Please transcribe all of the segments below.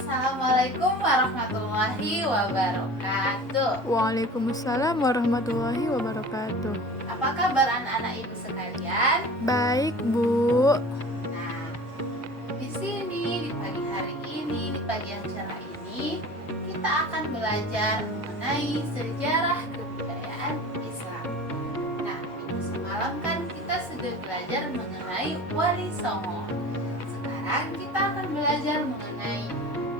Assalamualaikum warahmatullahi wabarakatuh. Waalaikumsalam warahmatullahi wabarakatuh. Apa kabar anak-anak ibu sekalian? Baik, Bu. Nah, di sini di pagi hari ini, di pagi yang cerah ini, kita akan belajar mengenai sejarah kebudayaan Islam. Nah, minggu semalam kan kita sudah belajar mengenai Wali Songo. Sekarang kita akan belajar mengenai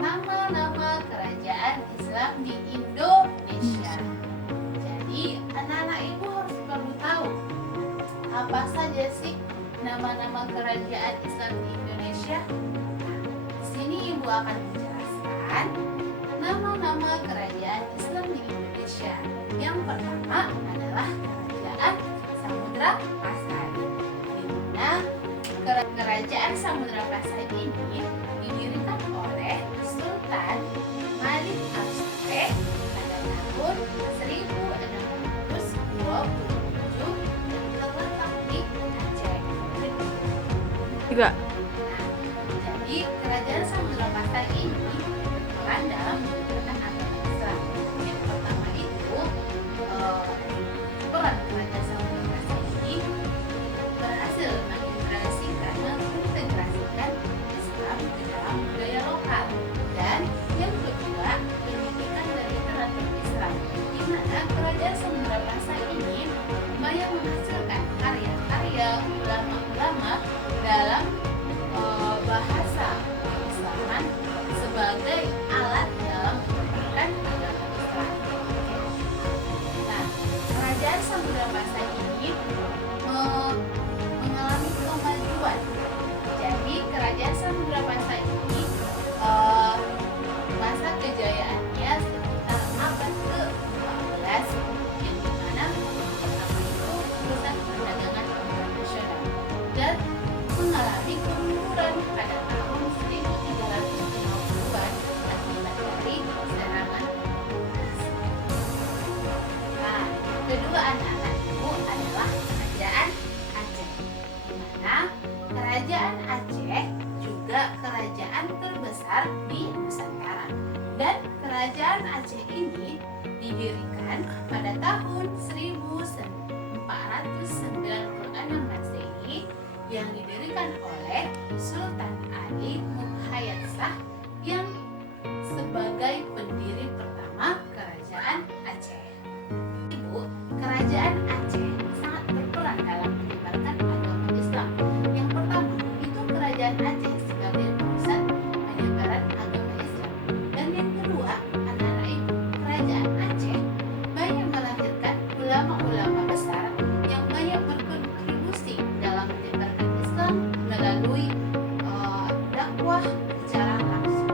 nama-nama kerajaan Islam di Indonesia. Jadi anak-anak ibu harus perlu tahu apa saja sih nama-nama kerajaan Islam di Indonesia. Nah, di sini ibu akan menjelaskan nama-nama kerajaan Islam di Indonesia. Yang pertama adalah Kerajaan Samudra Pasai. Di mana Kerajaan Samudra Pasai ini didirikan oleh Sultan Malik Al-Saleh pada tahun 1627 dan terletak di Aceh. Tiga. Jadi Kerajaan Samudra Pasai ini berperan dalam menyebarkan agama Islam. Yang pertama itu peran Kerajaan Samudra Pasai ini berhasil mengintegrasikan Islam ke dalam budaya lokal. Dan yang kedua, pendidikan dan literatur Islam, di mana Kerajaan Samudra Pasai ini banyak menghasilkan karya-karya ulama-ulama dalam bahasa keislaman sebagai alat dalam menyebarkan agama Islam. Nah, Kerajaan Samudra Pasai ini mengalami kemajuan. Jadi Kerajaan Samudra Pasai ini masa kejayaannya sekitar abad ke-14, yang dimana pertama itu pusat perdagangan internasional dan mengalami kemunduran pada tahun 1350-an akibat dari serangan Portugis. Nah, kedua anak-anak ibu adalah Kerajaan Aceh, di mana Kerajaan Aceh juga kerajaan terbesar di Nusantara. Dan Kerajaan Aceh ini didirikan pada tahun 1496 Masehi yang didirikan oleh Sultan Ali Muhayyad Shah yang sebagai pendiri pertama Kerajaan Aceh. Ibu, Kerajaan Aceh sangat berperan dalam menyebarkan agama Islam. Yang pertama, itu Kerajaan Aceh sebagai pusat penyebaran agama Islam. Dan yang kedua, anak-anak ibu, Kerajaan Aceh banyak melahirkan ulama-ulama besar yang banyak berkontribusi dalam menyebarkan Islam melalui dakwah secara langsung.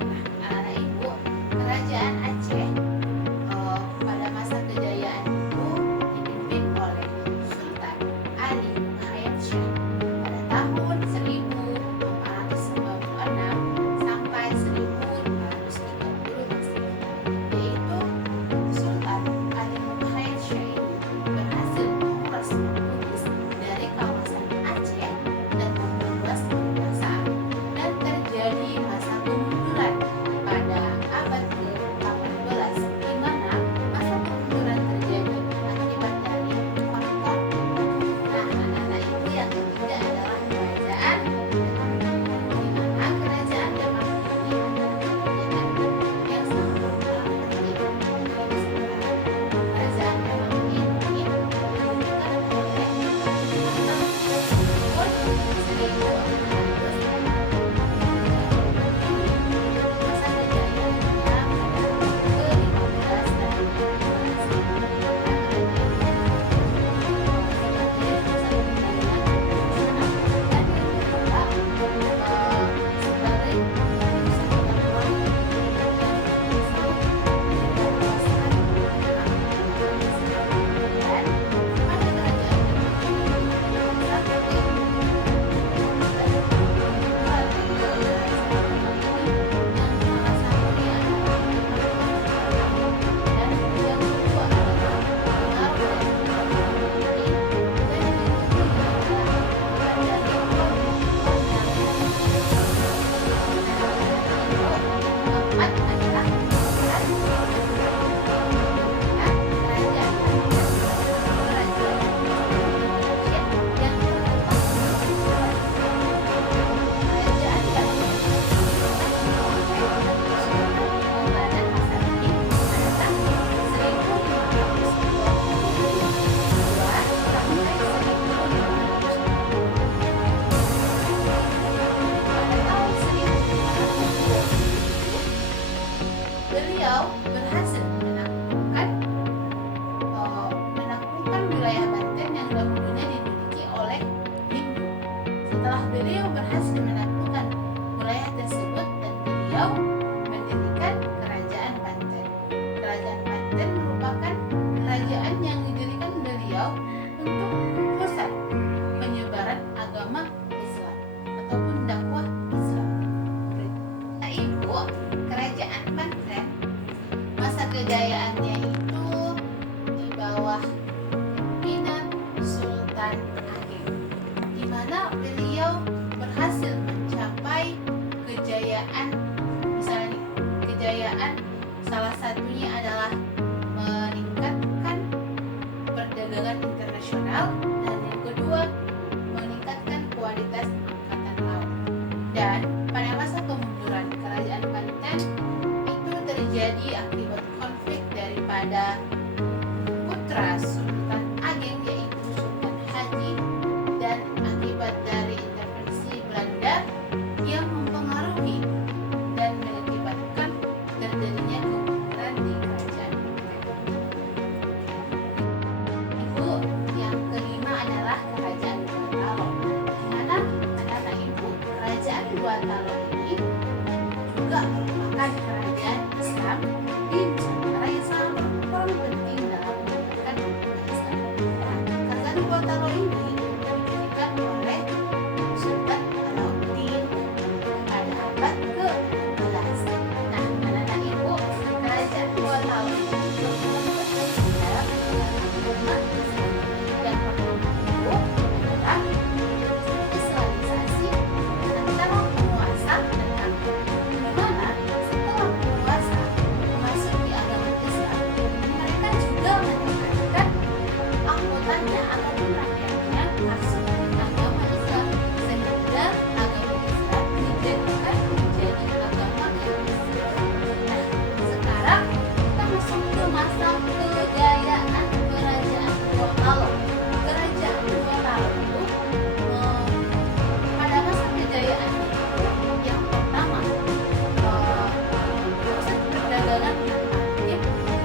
Nah, anak-anak ibu, Kerajaan Aceh pada masa kejayaan itu dipimpin oleh Sultan Ali Muhayyad Shah pada tahun setelah beliau berhasil menaklukkan wilayah tersebut dan beliau mendirikan Kerajaan Banten. Kerajaan Banten merupakan kerajaan yang didirikan beliau untuk pusat penyebaran agama Islam ataupun dakwah Islam. Nah, Ibu, Kerajaan Banten masa kejayaannya itu di bawah pimpinan Sultan Ageng, di mana beliau berhasil mencapai kejayaan. Misalnya nih, kejayaan salah satunya adalah meningkatkan perdagangan internasional, dan yang kedua meningkatkan kualitas angkatan laut. Dan pada masa kemunduran Kerajaan Banten itu terjadi akibat konflik daripada putra Sultan Ageng yaitu Sultan Haji, dan akibat dari intervensi Belanda yang mempengaruhi dan mengakibatkan terjadinya kemunduran di Kerajaan Banten. Ibu, yang kelima adalah Kerajaan Dua Talo. Di mana anak-anak Ibu, Kerajaan Dua Talo ini juga merupakan kerajaan Islam di Nusantara yang sangat berperan penting dalam menegakkan agama Islam. Nah, Kerajaan Dua Talo ini didirikan oleh Sultan Alauddin pada abad ke-11. Nah, anak-anak Ibu, Kerajaan Dua Talo ini berfokus dalam agama Islam. Yang pertama itu adalah Islamisasi antara penguasa dan rakyat, di mana setelah penguasa memasuki agama Islam, mereka juga meningkatkan anggotanya ataupun rakyatnya masuk ke agama Islam, sehingga agama Islam dijadikan menjadi agama yang Islam. Nah, sekarang kita masuk ke masa kejayaan Kerajaan Dua Talo. Kerajaan Dua Talo itu pada masa kejayaan itu yang pertama pusat perdagangan yang aktif,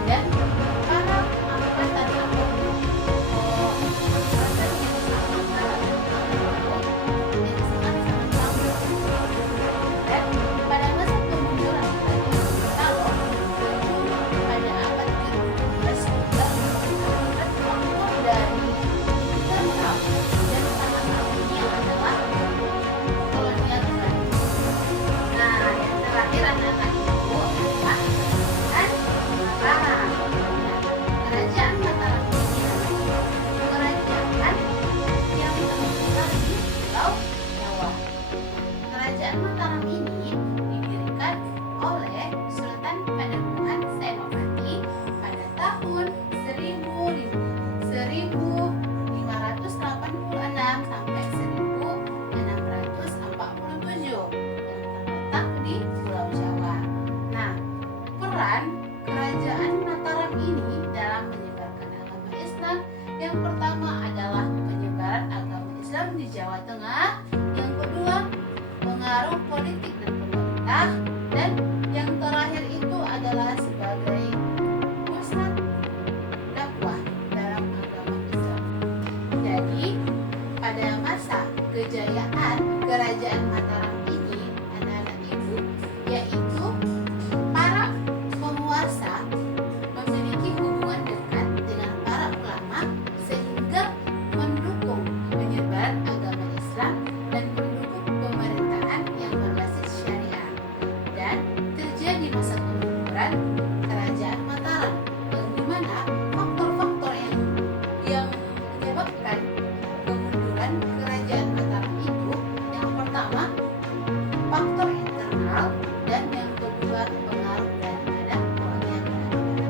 dan para angkatan laut angkatan yang sangat bagus. Dan pada masa kemunduran Kerajaan Dua Talo itu pada abad ke-17 juga akibat faktor dari internal, dan salah satunya adalah kolonial Belanda. Nah, yang terakhir anak-anak Ibu adalah Kerajaan Mataram. Nah, Kerajaan Mataram ini adalah kerajaan yang terbesar di Pulau Jawa. Kerajaan Mataram ini didirikan oleh Sultan Padepokan Senopati pada tahun 1586 sampai 1647 yang terletak di Pulau Jawa. Nah, peran Kerajaan Mataram ini dalam menyebarkan agama Islam yang pertama adalah penyebaran agama Islam di Jawa Tengah, yang kedua pengaruh politik dan pemerintah, dan yang terakhir itu adalah sebagai pusat dakwah dalam agama Islam. Jadi pada masa kejayaan Kerajaan Mataram ini, anak-anak Ibu, yaitu para penguasa memiliki hubungan dekat dengan para ulama sehingga mendukung penyebaran agama Islam dan mendukung pemerintahan yang berbasis syariah. Dan terjadi masa kemunduran Kerajaan Mataram, yang dimana faktor-faktor yang menyebabkan kemunduran Kerajaan Mataram itu, yang pertama faktor internal, dan yang kedua pengaruh daripada kolonial Belanda.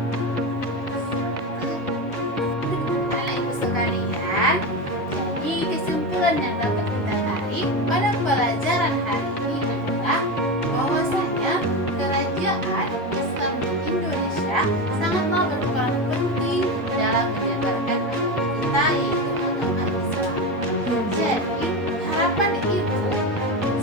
Anak Ibu sekalian, jadi kesimpulan yang dapat kita tarik pada pelajaran hari ini adalah bahwasanya kerajaan Islam di Indonesia sangatlah berperan penting dalam menyebarkan agama kita, yaitu agama Islam. Jadi harapan Ibu,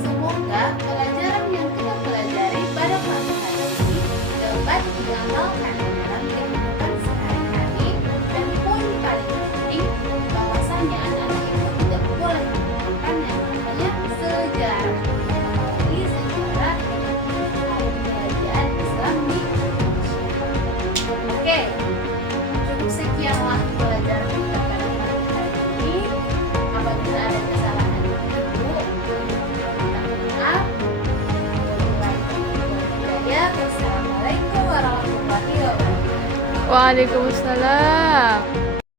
semoga pelajaran yang kita pelajari pada pagi hari ini dapat diamalkan dalam kehidupan sehari-hari. Dan poin paling penting bahwasanya anak-anak Ibu tidak boleh melakukan yang namanya Waalaikumsalam.